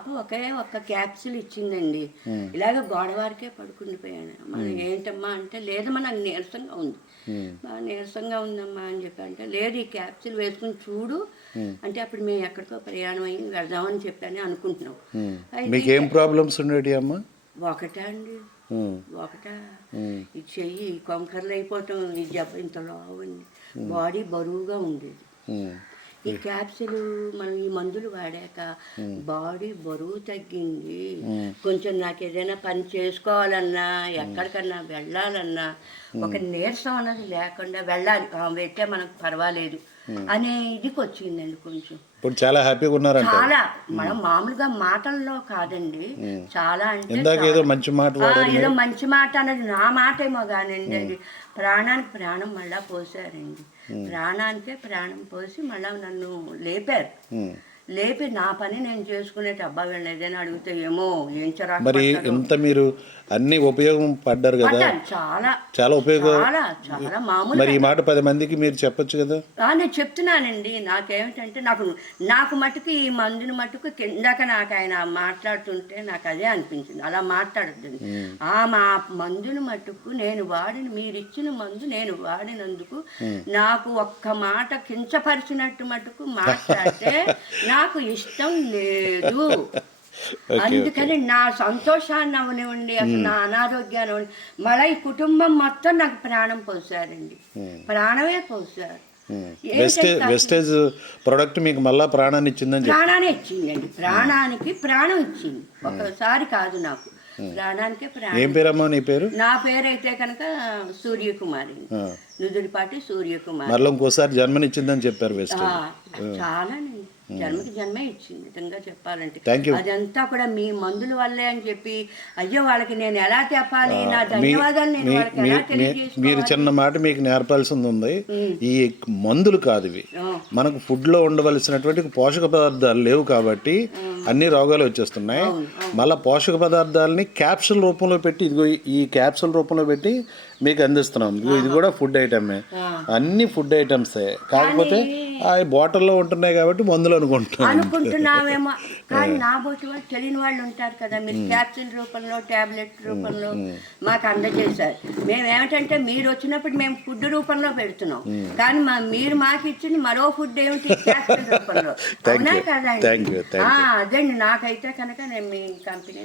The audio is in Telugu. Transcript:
పాప ఒక్క క్యాప్సూల్ ఇచ్చిందండి. ఇలాగ గోడ వరకే పడుకుండిపోయాను. మనం ఏంటమ్మా అంటే, లేదమ్మా నాకు నీరసంగా ఉంది. బాగా నీరసంగా ఉందమ్మా అని చెప్పి అంటే, లేదు ఈ క్యాప్సూల్ వేసుకుని చూడు అంటే, అప్పుడు మేము ఎక్కడికో ప్రయాణం అయ్యి వెళ్దామని చెప్పని అనుకుంటున్నాం. మీకేం ప్రాబ్లమ్స్ ఉండేటి అమ్మా? ఒకటా అండి, ఒకటా ఈ చెయ్యి కొంకర్లు అయిపోవటం, ఈ జబ్బ ఇంత లావుంది, బాడీ బరువుగా ఉండేది. ఈ క్యాప్సూల్ మనం ఈ మందులు వాడాక బాడీ బరువు తగ్గింది. కొంచెం నాకు ఏదైనా పని చేసుకోవాలన్నా, ఎక్కడికన్నా వెళ్ళాలన్నా ఒక నీరసం అన్నది లేకుండా వెళ్ళాలి, వెళ్తే మనకు పర్వాలేదు అనే ఇదికి వచ్చిందండి. కొంచెం ఇప్పుడు చాలా హ్యాపీగా ఉన్నారంట. చాలా మనం మామూలుగా మాటల్లో కాదండి, చాలా అంటే ఇందాక ఏదో మంచి మాట ఏదో మంచి మాట అన్నది నా మాట ఏమో కానండి, అది ప్రాణానికి ప్రాణం మళ్ళా పోసారండి. ప్రాణానికే ప్రాణం పోసి మళ్ళా నన్ను లేపారు. లేపి నా పని నేను చేసుకునేట అబ్బా వీళ్ళు ఏదైనా అడిగితే ఏమో ఏం చిరాకు. మరి ఇంత మీరు అన్ని ఉపయోగం పడ్డారు కదా, చాలా చాలా ఉపయోగం. చాలా మామూలు. మరి ఈ మాట 10 మందికి మీరు చెప్పొచ్చు కదా. నేను చెప్తున్నానండి. నాకేమిటంటే నాకు మటుకు ఈ మందుని మటుకు కిందాక నాకు ఆయన మాట్లాడుతుంటే నాకు అదే అనిపించింది, అలా మాట్లాడద్దండి. మా మందుని మటుకు నేను మీరు ఇచ్చిన మందు నేను వాడినందుకు నాకు ఒక్క మాట కించపరిచినట్టు మటుకు మాట్లాడితే నాకు ఇష్టం లేదు. అందుకని నా సంతోషాన్ని అవనివ్వండి, అసలు నా అనారోగ్యాన్ని అవ్వండి, మళ్ళీ ఈ కుటుంబం మొత్తం నాకు ప్రాణం పోసారండి, ప్రాణమే పోసారు. వెస్టేజ్ ప్రొడక్ట్ మీకు మళ్ళా ప్రాణాన్ని ఇచ్చిందని ప్రాణాన్ని ఇచ్చిందండి, ప్రాణానికి ప్రాణం ఇచ్చింది. ఒకసారి కాదు, నాకు ప్రాణానికే ప్రాణం. ఏం పేరమ్మా నీ పేరు? నా పేరు అయితే కనుక సూర్యకుమారి, నుదురిపాటి సూర్యకుమారి. మళ్ళీ ఇంకోసారి జన్మనిచ్చిందని చెప్పారు వెస్టేజ్. చాలా జన్మకి జన్మే ఇచ్చింది నిజంగా చెప్పాలంటే. అదంతా కూడా మీ మందుల వల్లే అని చెప్పి, అయ్యో వాళ్ళకి నేను ఎలా చెప్పాలి, నా ధన్యవాదాలు నేను వాళ్ళకి ఎలా తెలియజేసుకోవాలి. మీరు చిన్న మాట మీకు నేర్పాల్సింది ఉంది. ఈ మందులు కాదు ఇవి, మనకు ఫుడ్ లో ఉండవలసినటువంటి పోషక పదార్థాలు లేవు కాబట్టి అన్ని రోగాలు వచ్చేస్తున్నాయి. మళ్ళీ పోషక పదార్థాలని క్యాప్సూల్ రూపంలో పెట్టి, ఇదిగో ఈ క్యాప్సూల్ రూపంలో పెట్టి మీకు అందిస్తున్నాం. ఇది కూడా ఫుడ్ ఐటమే, అన్ని ఫుడ్ ఐటమ్సే, కాకపోతే ఆ బాటిల్లో ఉంటున్నాయి కాబట్టి మందులు అనుకుంటున్నామేమో. కానీ నా బోటి వాళ్ళు తెలియని వాళ్ళు ఉంటారు కదా, మీరు క్యాప్సూల్ రూపంలో టాబ్లెట్ రూపంలో మాకు అందజేశారు. మేము ఏమిటంటే మీరు వచ్చినప్పుడు మేము ఫుడ్ రూపంలో పెడుతున్నాం, కానీ మీరు మాకు ఇచ్చింది మరో ఫుడ్ ఏమిటి, క్యాప్సూల్ రూపంలో. అవునా కదా? అదండి నాకైతే కనుక నేను మీ కంపెనీ